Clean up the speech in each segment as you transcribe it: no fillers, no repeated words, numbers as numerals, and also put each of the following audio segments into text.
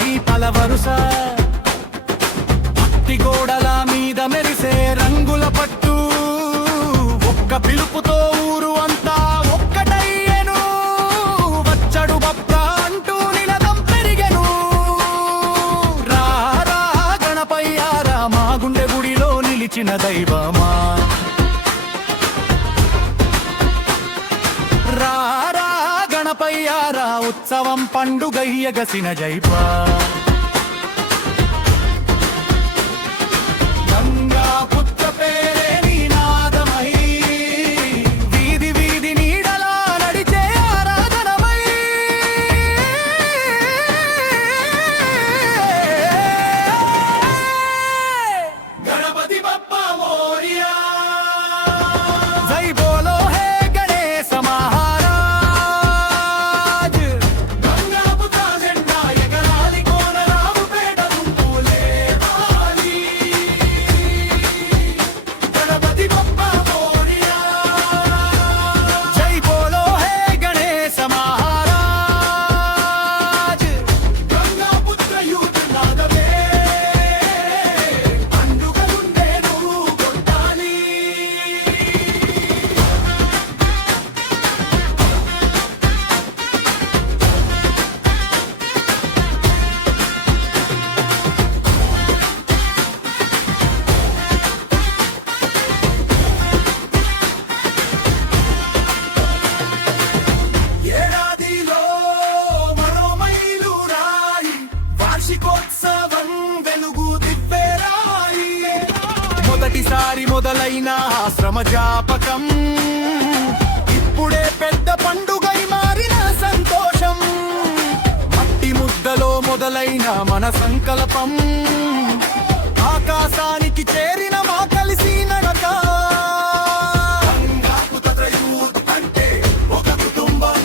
దీపాల వరుస మట్టి గోడల మీద మెరిసే రంగుల పట్టు ఒక్క పిలుపుతో ఊరు అంతా ఒక్కటయ్యెను వచ్చడు బప్ప అంటూ నినదం పెరిగెను రారా గణపయ్యారా మా గుండె గుడిలో నిలిచిన దైవమా రారా గణపయ్యారా ఉత్సవం పండుగయ్యగసిన జైపా గంగా పుత్ర పేరే నీనాదమై వీధి వీధి నీడలా నడిచే ఆరాధనమై గణపతి బప్ప మోరియా జై బోలో హే గణేశ మహారాజ్ గంగా పుత్ర జెండా ఎగరాలి కోనరావుపేట గుంపులేవాలి గణపతి బప్ప మోరియా జై బోలో హే గణేశ మహారాజ్ గంగా పుత్ర యూత్ నాదమే పండుగలుండేను కొట్టాలి ఏడాదిలో మరో మైలురాయి వార్షికోత్సవం వెలుగు దివ్వెరాయి మొదటిసారి మొదలైన శ్రమ జాపకం ఇప్పుడే పెద్ద పండుగై మారిన సంతోషం మట్టి ముద్దలో మొదలైన మన సంకల్పం ఆకాశానికి చేరిన మా కలిసి నడక గంగా పుత్ర యూత్ అంటే ఒక కుటుంబం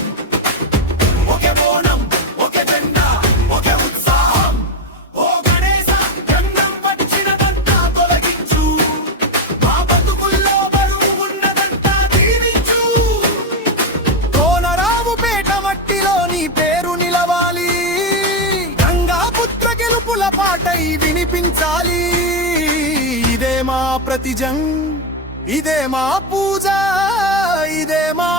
ఒకే బోనం ఒకే జెండా ఒకే ఉత్సాహం ఓ గణేశ గండం వచ్చినదంతా తొలగించు మా బతుకుల్లో బరువు ఉన్నదంతా దీవించు కోనరావుపేట మట్టిలో నీ పేరు నిలవాలి గంగా పుత్ర గెలుపుల పాటై వినిపించాలి ఇదే మా ప్రతిజం ఇదే మా పూజ ఇదే మా